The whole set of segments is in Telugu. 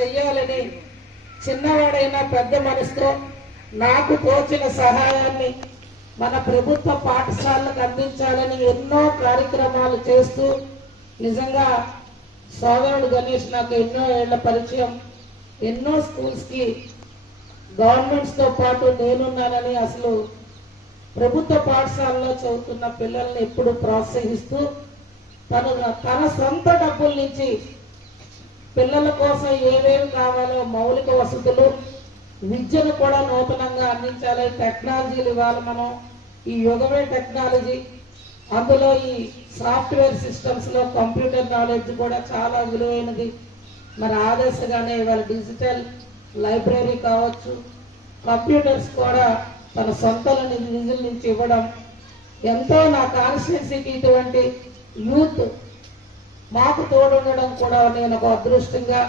చెయ్యాలని చిన్నవాడైనా పెద్ద మనసుతో నాకు తోచిన సహాయాన్ని మన ప్రభుత్వ పాఠశాలకు అందించాలని ఎన్నో కార్యక్రమాలు చేస్తూ నిజంగా సోదరుడు గణేష్ నాకు ఎన్నో ఏళ్ల పరిచయం, ఎన్నో స్కూల్స్కి గవర్నమెంట్స్తో పాటు నేనున్నానని, అసలు ప్రభుత్వ పాఠశాలలో చదువుతున్న పిల్లల్ని ఎప్పుడు ప్రోత్సహిస్తూ తన సొంత డబ్బుల నుంచి పిల్లల కోసం ఏమేమి కావాలో మౌలిక వసతులు, విద్యను కూడా నూతనంగా అందించాలి. టెక్నాలజీలు ఇవ్వాలి. మనం ఈ యుగమే టెక్నాలజీ, అందులో ఈ సాఫ్ట్వేర్ సిస్టమ్స్లో కంప్యూటర్ నాలెడ్జ్ కూడా చాలా విలువైనది. మరి ఆదర్శగానే ఇవాళ డిజిటల్ లైబ్రరీ కావచ్చు, కంప్యూటర్స్ కూడా తన సొంత నిధుల నుంచి ఇవ్వడం ఎంతో నా కాన్స్టిట్యున్సీకి ఇటువంటి యూత్ మాకు తోడుండడం కూడా నేను ఒక అదృష్టంగా.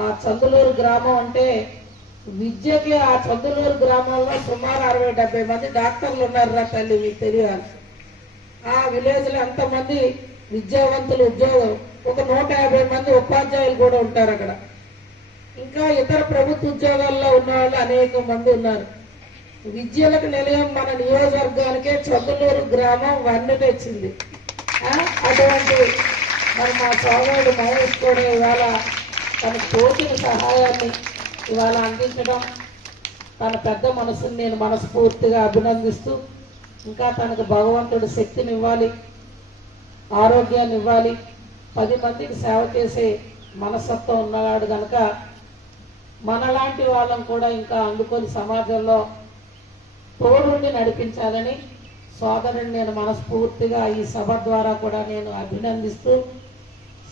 ఆ చందులూరు గ్రామం అంటే విద్యకి ఆ చందులూరు గ్రామంలో సుమారు 60-70 మంది డాక్టర్లు ఉన్నారా తల్లి, మీకు తెలియాలి. ఆ విలేజ్లో ఎంతమంది విద్యావంతులు, ఉద్యోగం ఒక 150 మంది ఉపాధ్యాయులు కూడా ఉంటారు అక్కడ. ఇంకా ఇతర ప్రభుత్వ ఉద్యోగాల్లో ఉన్న వాళ్ళు అనేక మంది ఉన్నారు. విద్యలకు నిలయం మన నియోజకవర్గానికే చందులూరు గ్రామం వన్నె తెచ్చింది. అటువంటి మరి మా సోదరుడు మహేష్ కూడా ఇవాళ తనకు తోచిన సహాయాన్ని ఇవాళ అందించడం, తన పెద్ద మనసుని నేను మనస్ఫూర్తిగా అభినందిస్తూ, ఇంకా తనకు భగవంతుడు శక్తిని ఇవ్వాలి, ఆరోగ్యాన్ని ఇవ్వాలి, 10 మందికి సేవ చేసే మనస్తత్వం ఉన్నవాడు కనుక మనలాంటి వాళ్ళం కూడా ఇంకా అందుకొని సమాజంలో తోడుండి నడిపించాలని సోదరుని నేను మనస్ఫూర్తిగా ఈ సభ ద్వారా కూడా నేను అభినందిస్తూ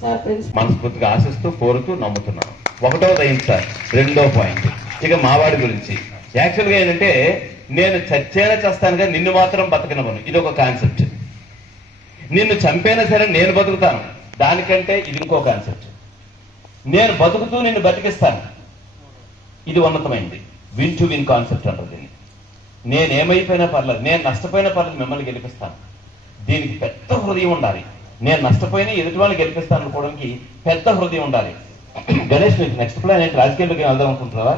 సార్ మనస్ఫూర్తిగా ఆశిస్తూ, కోరుతూ, నమ్ముతున్నాను. ఒకటోది అయింది సార్. రెండో పాయింట్ ఇక మావాడి గురించి. యాక్చువల్గా ఏంటంటే నేను చచ్చేనా చేస్తానుగా నిన్ను మాత్రం బతకనవను, ఇది ఒక కాన్సెప్ట్. నిన్ను చంపైనా సరే నేను బతుకుతాను, దానికంటే ఇది ఇంకో కాన్సెప్ట్. నేను బతుకుతూ నిన్ను బతికిస్తాను, ఇది ఉన్నతమైంది. విన్ టు విన్ కాన్సెప్ట్ అంటారు దీన్ని. నేనేమైపోయినా పర్లేదు, నేను నష్టపోయినా పర్లేదు, మిమ్మల్ని గెలిపిస్తాను. దీనికి పెద్ద హృదయం ఉండాలి. నేను నష్టపోయినా ఎదుటి వాళ్ళని గెలిపిస్తాను అనుకోవడానికి పెద్ద హృదయం ఉండాలి. గణేష్ నీకు నెక్స్ట్ ప్లాన్ ఏంటి, రాజకీయాల్లోకి వెళ్దాం అనుకుంటున్నావా?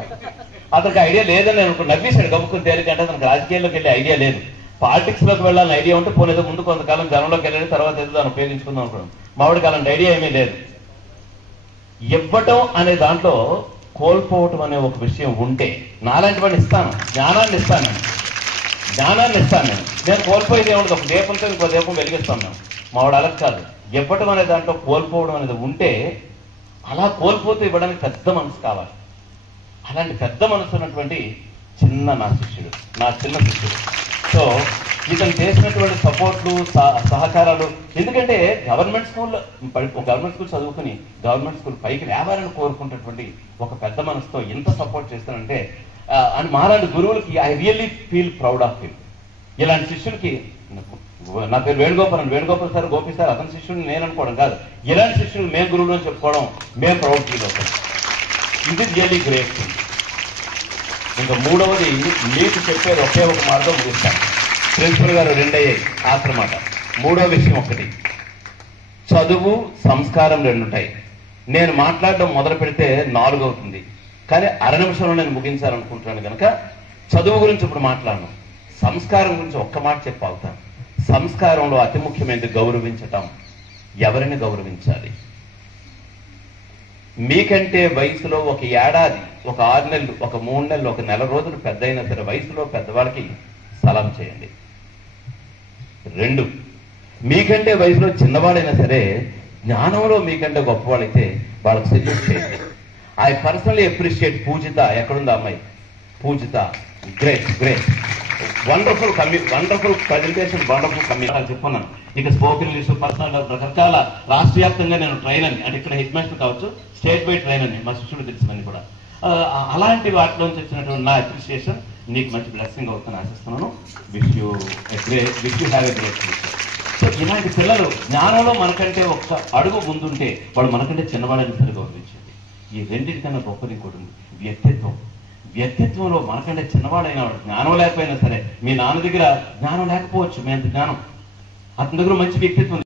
అతనికి ఐడియా లేదని నేను నవ్వేశాడు గబుక్కుని తేలికంటే అతనికి రాజకీయాల్లోకి వెళ్ళే ఐడియా లేదు. పాలిటిక్స్ లోకి వెళ్ళాలని ఐడియా ఉంటే పోలేదో ముందు కొంతకాలం జనంలోకి వెళ్ళిన తర్వాత ఏదో దాన్ని ఉపయోగించుకుందాం అనుకున్నాం. మావిడికి అలాంటి ఐడియా ఏమీ లేదు. ఇవ్వటం అనే దాంట్లో కోల్పోవటం అనే ఒక విషయం ఉంటే నాలాంటి వాడిని ఇస్తాను, జ్ఞానాన్ని ఇస్తాను, నేను కోల్పోయేది ఏముండదు. ఒక దీపంతో ఇంకో దీపం వెలిగిస్తాను నేను. మావాడు అలా కాదు. ఇవ్వటం అనే దాంట్లో కోల్పోవడం అనేది ఉంటే అలా కోల్పోతూ ఇవ్వడానికి పెద్ద మనసు కావాలి. అలాంటి పెద్ద మనసు ఉన్నటువంటి నా చిన్న శిష్యుడు. సో ఇతను చేసినటువంటి సపోర్ట్లు, సహకారాలు, ఎందుకంటే గవర్నమెంట్ స్కూల్ చదువుకుని గవర్నమెంట్ స్కూల్ పైకి లేవాలని కోరుకుంటున్నటువంటి ఒక పెద్ద మనసుతో ఎంత సపోర్ట్ చేస్తానంటే అని మాలాంటి గురువులకి I really feel proud of him. ఇలాంటి శిష్యులకి, నా పేరు వేణుగోపాల్ సార్, గోపి సార్ అతని శిష్యుడిని నేను అనుకోవడం కాదు, ఇలాంటి శిష్యులు మేము గురువులు అని చెప్పుకోవడం మేము ప్రౌడ్ ఫీల్ అవుతాం. ఇది రియల్లీ గ్రేట్ థింగ్. ఇంకా మూడవది మీకు చెప్పేది ఒకే ఒక మాటతో ముగిస్తాను. ప్రిన్సిపల్ గారు 2 అయ్యాయి ఆశ్రమాట. మూడో విషయం ఒకటి, చదువు సంస్కారం 2 ఉంటాయి. నేను మాట్లాడడం మొదలు పెడితే 4 అవుతుంది, కానీ 1/2 నిమిషంలో నేను ముగించాలనుకుంటున్నాను కనుక చదువు గురించి ఇప్పుడు మాట్లాడను. సంస్కారం గురించి ఒక్క మాట చెప్పి ఆగుతాను. సంస్కారంలో అతి ముఖ్యమైనది గౌరవించటం. ఎవరిని గౌరవించాలి? మీకంటే వయసులో ఒక ఏడాది, ఒక 6 నెలలు, ఒక 3 నెలలు, ఒక నెల రోజులు పెద్ద అయినా సరే వయసులో పెద్దవాళ్ళకి సలాం చేయండి. 2, మీకంటే వయసులో చిన్నవాడైనా సరే జ్ఞానంలో మీకంటే గొప్పవాళ్ళైతే వాళ్ళకి సెల్యూట్ చేయండి. I personally appreciate Pujitha. ఎక్కడుంది అమ్మాయి? Pujitha, great wonderful presentation, wonderful communication చెప్పుకున్నాను. ఇక స్పోకెన్ ఇంగ్లీష్, పర్సనల్ రకరకాల రాష్ట్ర వ్యాప్తంగా నేను ట్రైన్ అని, అంటే ఇక్కడ హెడ్ మాస్టర్ కావచ్చు, స్టేట్ వైడ్ ట్రైన్ అని మా శిష్యుడు తెలిసినవి కూడా. అలాంటి వాటిలోంచి వచ్చినటువంటి నా అప్రిషియేషన్ నీకు మంచి బ్లెస్సింగ్ అవుతుందని ఆశిస్తున్నాను. Wish you have a great future. So ఇలాంటి పిల్లలు జ్ఞానంలో మనకంటే ఒక్క అడుగు ముందుంటే వాడు మనకంటే చిన్నవాడని సరే గౌరవించండి. ఈ రెండింటికన్నా గొప్పది ఇంకోటి ఉంది, వ్యక్తిత్వంలో మనకంటే చిన్నవాడైన వాడు జ్ఞానం లేకపోయినా సరే, మీ నాన్న దగ్గర జ్ఞానం లేకపోవచ్చు, మీ అంత జ్ఞానం, అతని దగ్గర మంచి వ్యక్తిత్వం.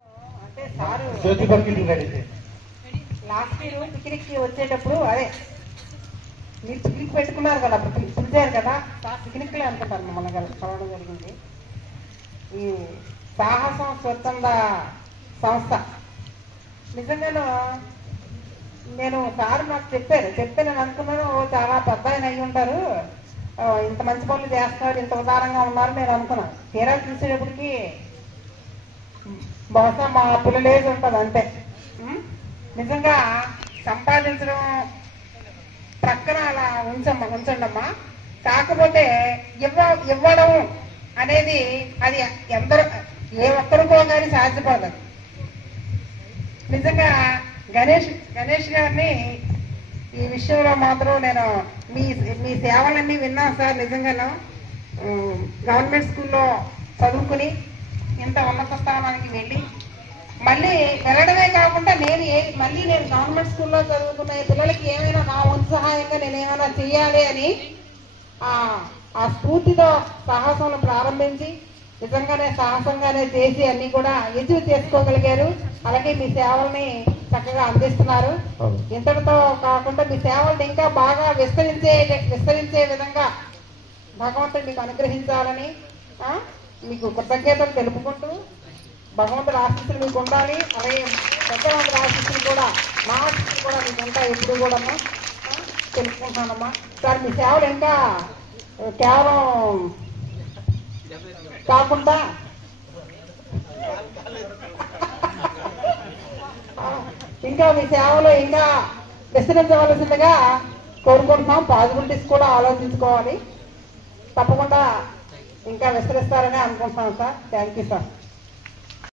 లాస్ట్ ఇయర్ పిక్నిక్ వచ్చేటప్పుడు అదే మీరు పిక్నిక్ పెట్టుకున్నారు కదా, అప్పుడు పిలిచారు కదా, పిక్నిక్లే అనుకుంటారు మమ్మల్ని కలవడం జరిగింది. ఈ సాహసం స్వచ్ఛంద సంస్థ నిజంగాను నేను సార్ నాకు చెప్తే నేను అనుకున్నాను చాలా పెద్ద ఆయన అయ్యి ఉంటారు, ఇంత మంచి పనులు చేస్తున్నారు, ఇంత ఉదారంగా ఉన్నారు నేను అనుకున్నాను. తీరా చూసేటప్పటికి బహుశా మా పిల్లలేజ్ ఉంటుంది అంతే. నిజంగా సంపాదించడం ప్రక్కన అలా ఉంచండి అమ్మా. కాకపోతే ఇవ్వడం అనేది అది ఏ ఒక్కరికో కానీ సాధ్యపడదు. నిజంగా గణేష్ గారిని ఈ విషయంలో మాత్రం నేను మీ సేవలన్నీ విన్నాను సార్. నిజంగాను గవర్నమెంట్ స్కూల్లో చదువుకుని ఇంత ఉన్నత స్థానానికి వెళ్ళి మళ్ళీ వెళ్ళడమే కాకుండా మళ్ళీ నేను గవర్నమెంట్ స్కూల్లో చదువుకున్న పిల్లలకి ఏమైనా నా వంతు సహాయంగా నేను ఏమైనా చెయ్యాలి అని ఆ స్ఫూర్తితో సాహసం ప్రారంభించి నిజంగానే సాహసంగానే చేసి అన్ని కూడా ఎదురు చేసుకోగలిగారు. అలాగే మీ సేవల్ని చక్కగా అందిస్తున్నారు. ఇంతటితో కాకుండా మీ సేవల్ని ఇంకా బాగా విస్తరించే విధంగా భగవంతుడు మీకు అనుగ్రహించాలని మీకు కృతజ్ఞతలు తెలుపుకుంటూ భగవంతుడి ఆశీస్సులు మీకు ఉండాలి. అలాగే పెద్దవాళ్ళ ఆశీస్సులు కూడా నా ఆశీస్సులు కూడా మీకు ఉంటాయి ఎప్పుడు కూడా తెలుపుకుంటున్నానమ్మా. సార్ మీ సేవలు ఇంకా కేవలం కాకుండా ఇంకా మీ సేవలు ఇంకా విస్తరించవలసిందిగా కోరుకుంటున్నాం. పాజిబిలిటీస్ కూడా ఆలోచించుకోవాలి. తప్పకుండా ఇంకా విస్తరిస్తారని అనుకుంటున్నాం సార్. Thank you sir.